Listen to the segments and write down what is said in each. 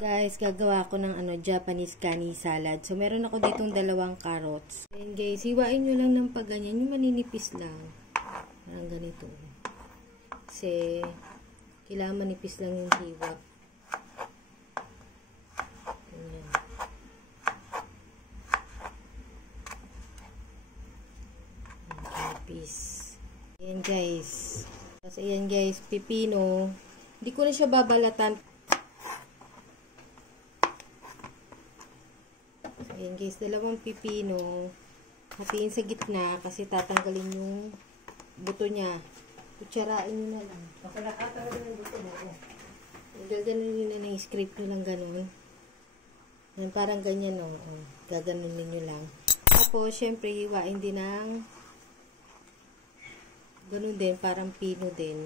Guys, gagawa ko ng Japanese kani salad. So, meron ako ditong 2 carrots. And guys, hiwain nyo lang ng pagganyan. Yung maninipis lang. Parang ganito. Kasi, kailangan manipis lang yung hiwa. Ayan. Manipis. Ayan guys. Tapos, ayan guys, pipino. Hindi ko na siya babalatan. Ayan guys, 2 pipino. Hatiin sa gitna kasi tatanggalin yung buto niya. Kutsarain nyo na lang. Pakalakatan na yung buto mo. Gaganon nyo na scrape nyo lang ganun. Yan, parang ganyan o. Gaganon nyo lang. Tapos, syempre, hiwain din ng ganun din, parang pino din.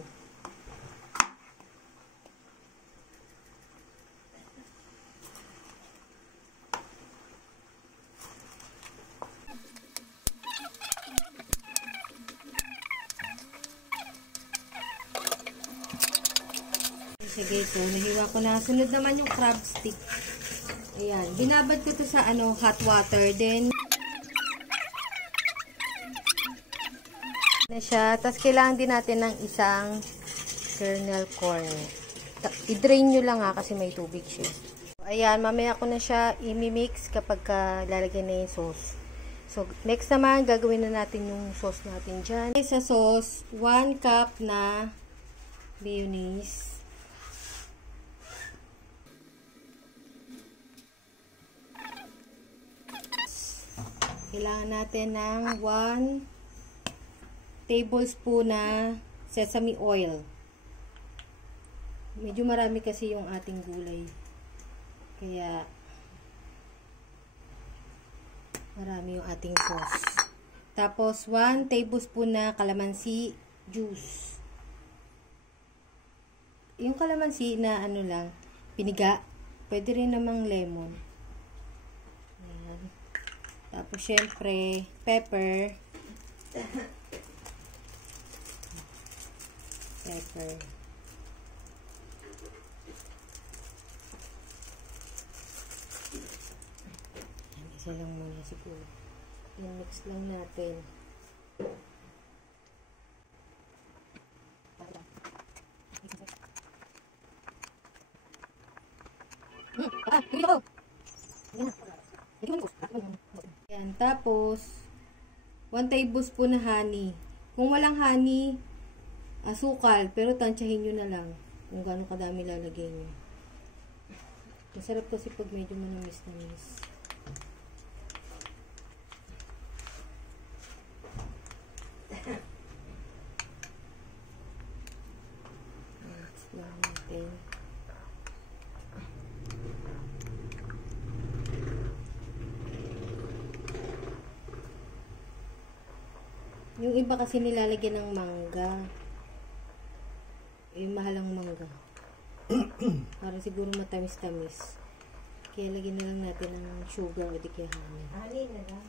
Sige, so, nahiwa ko na. Sunod naman yung crab stick. Ayan. Binabad ko to sa, hot water. Then, na siya. Tapos, kailangan din natin ng isang kernel corn. I-drain nyo lang kasi may tubig siya. So, ayan. Mamaya ko na siya i-mix kapag lalagyan na yung sauce. So, next naman, gagawin na natin yung sauce natin dyan. Sa sauce, 1 cup na mayonnaise. Kailangan natin ng 1 tablespoon na sesame oil. Medyo marami kasi yung ating gulay. Kaya, marami yung ating sauce. Tapos, 1 tablespoon na calamansi juice. Yung calamansi na lang, piniga. Pwede rin namang lemon. Ayan. Tapos, syempre, pepper. Pepper. Ayan, isa lang muna siguro. Ayan, mix lang natin. Ayan, tapos 1 tablespoon na honey. Kung walang honey, asukal, pero tansyahin nyo na lang kung gaano kadami lalagay nyo. Masarap kasi pag medyo manamis-namis. Mix lang natin. Yung iba kasi nilalagyan ng mangga. Yung mahalang mangga. Para siguro matamis-tamis. Kaya lagyan na lang natin ng sugar o di kaya honey. Honey na lang.